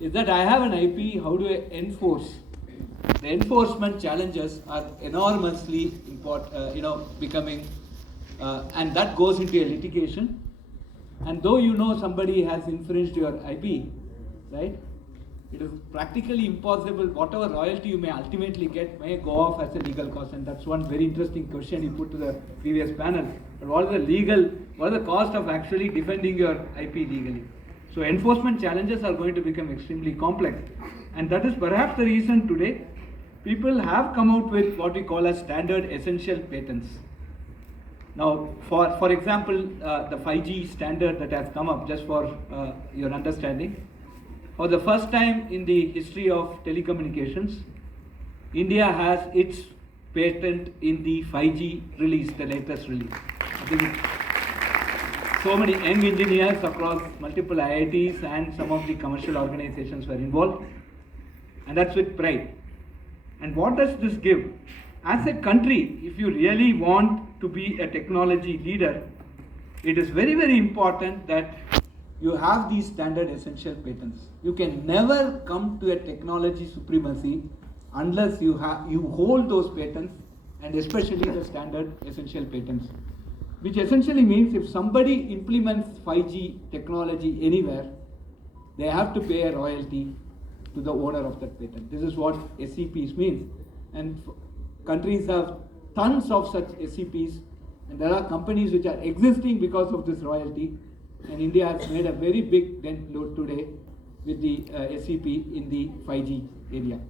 is that I have an IP, how do I enforce? The enforcement challenges are enormously becoming, and that goes into a litigation. And though you know somebody has infringed your IP, right? It is practically impossible. Whatever royalty you may ultimately get may go off as a legal cost, and that's one very interesting question you put to the previous panel. But what is the cost of actually defending your IP legally? So enforcement challenges are going to become extremely complex, and that is perhaps the reason today people have come out with what we call as standard essential patents. Now, for example, the 5G standard that has come up, just for your understanding, for the first time in the history of telecommunications, India has its patent in the 5G release, the latest release. I think so many young engineers across multiple IITs and some of the commercial organizations were involved, and that's with pride. And what does this give? As a country, if you really want to be a technology leader, it is very, very important that you have these standard essential patents. You can never come to a technology supremacy unless you hold those patents, and especially the standard essential patents. Which essentially means if somebody implements 5G technology anywhere, they have to pay a royalty to the owner of that patent. This is what SEPs means. And countries have tons of such SEPs, and there are companies which are existing because of this royalty. And India has made a very big dent today with the SEP in the 5G area.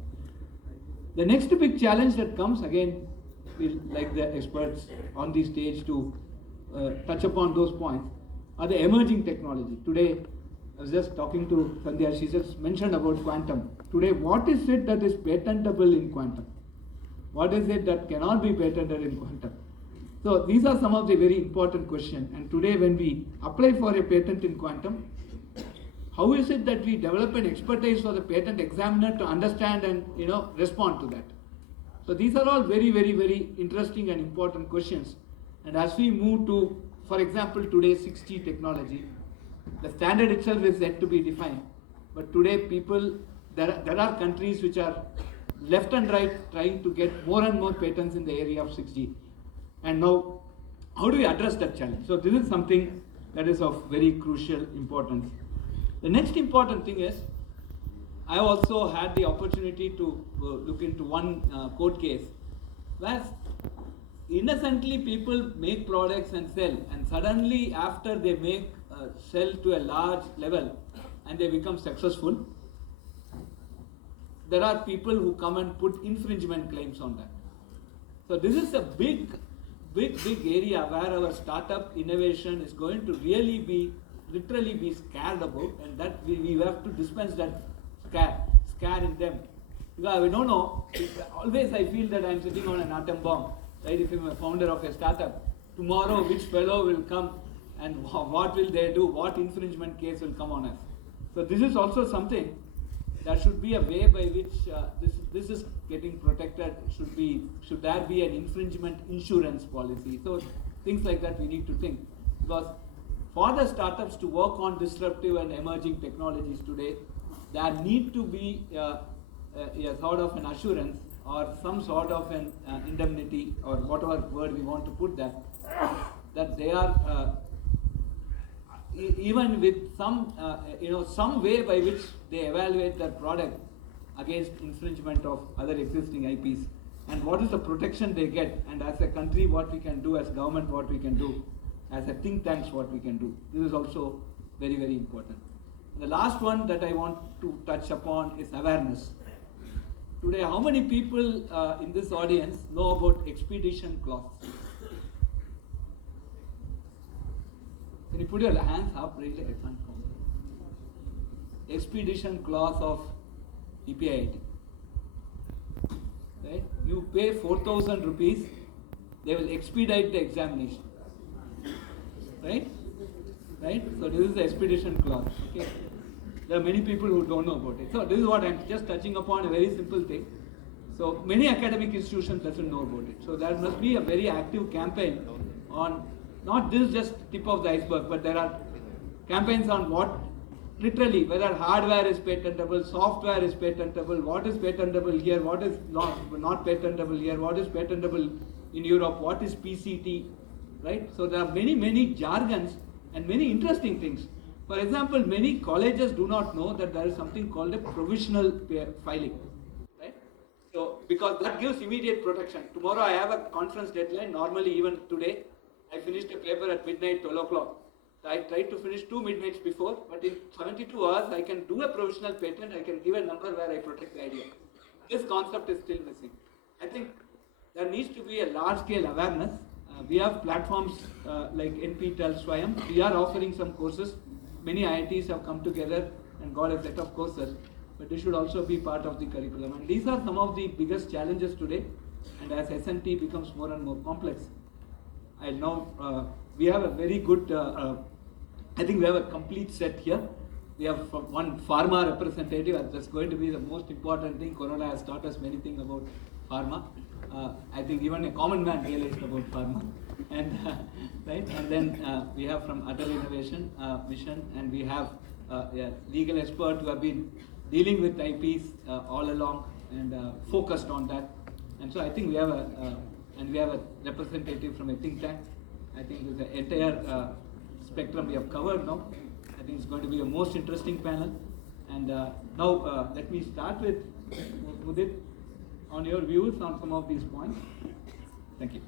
The next big challenge that comes, again, we'll like the experts on the stage to touch upon those points, are the emerging technology. Today, I was just talking to Sandhya, she just mentioned about quantum. Today, what is it that is patentable in quantum? What is it that cannot be patented in quantum? So these are some of the very important questions. And today when we apply for a patent in quantum, how is it that we develop an expertise for the patent examiner to understand and respond to that? So these are all very, very, very interesting and important questions. And as we move to, for example, today's 6G technology, the standard itself is yet to be defined. But today there are countries which are left and right trying to get more and more patents in the area of 6G. And now, how do we address that challenge? So this is something that is of very crucial importance. The next important thing is, I also had the opportunity to look into one court case where innocently people make products and sell, and suddenly after they sell to a large level and they become successful, there are people who come and put infringement claims on that. So this is a big area where our startup innovation is going to really literally be scared about, and that we have to dispense that scare in them. Because we don't know, always I feel that I'm sitting on an atom bomb, right? If I'm a founder of a startup, tomorrow which fellow will come and what will they do, what infringement case will come on us. So this is also something there should be a way by which this is getting protected. Should there be an infringement insurance policy? So things like that we need to think, because for the startups to work on disruptive and emerging technologies today, there need to be a sort of an assurance or some sort of an indemnity, or whatever word we want to put there, that they are even with some way by which they evaluate their product against infringement of other existing IPs, and what is the protection they get, and as a country what we can do, as government what we can do, as a think tanks what we can do. This is also very, very important. And the last one that I want to touch upon is awareness. Today, how many people in this audience know about expedition clause? Can you put your hands up? Really, I can't count. Expedition clause of EPIIT. Right? You pay 4,000 rupees, they will expedite the examination. Right? Right? So this is the expedition clause. Okay? There are many people who don't know about it. So this is what I'm just touching upon, a very simple thing. So many academic institutions doesn't know about it. So there must be a very active campaign on, not this just tip of the iceberg, but there are campaigns on what literally whether hardware is patentable, software is patentable, what is patentable here, what is not patentable here, what is patentable in Europe, what is PCT, right? So there are many jargons and many interesting things. For example, many colleges do not know that there is something called a provisional filing, right? So because that gives immediate protection. Tomorrow I have a conference deadline, normally even today, I finished a paper at midnight, 12 o'clock. I tried to finish 2 midnights before, but in 72 hours I can do a provisional patent, I can give a number where I protect the idea. This concept is still missing. I think there needs to be a large scale awareness. We have platforms like NPTEL Swayam. We are offering some courses. Many IITs have come together and got a set of courses, but they should also be part of the curriculum. And these are some of the biggest challenges today. And as SNT becomes more and more complex, I know we have a very good I think we have a complete set here. We have one pharma representative. That's going to be the most important thing. Corona has taught us many things about pharma. I think even a common man realized about pharma. And right. And then we have from Atal Innovation Mission, and we have a legal expert who have been dealing with IPs all along and focused on that. And so I think we have a representative from a think tank. I think the entire spectrum we have covered now. I think it's going to be a most interesting panel. And now let me start with Mudit on your views on some of these points. Thank you.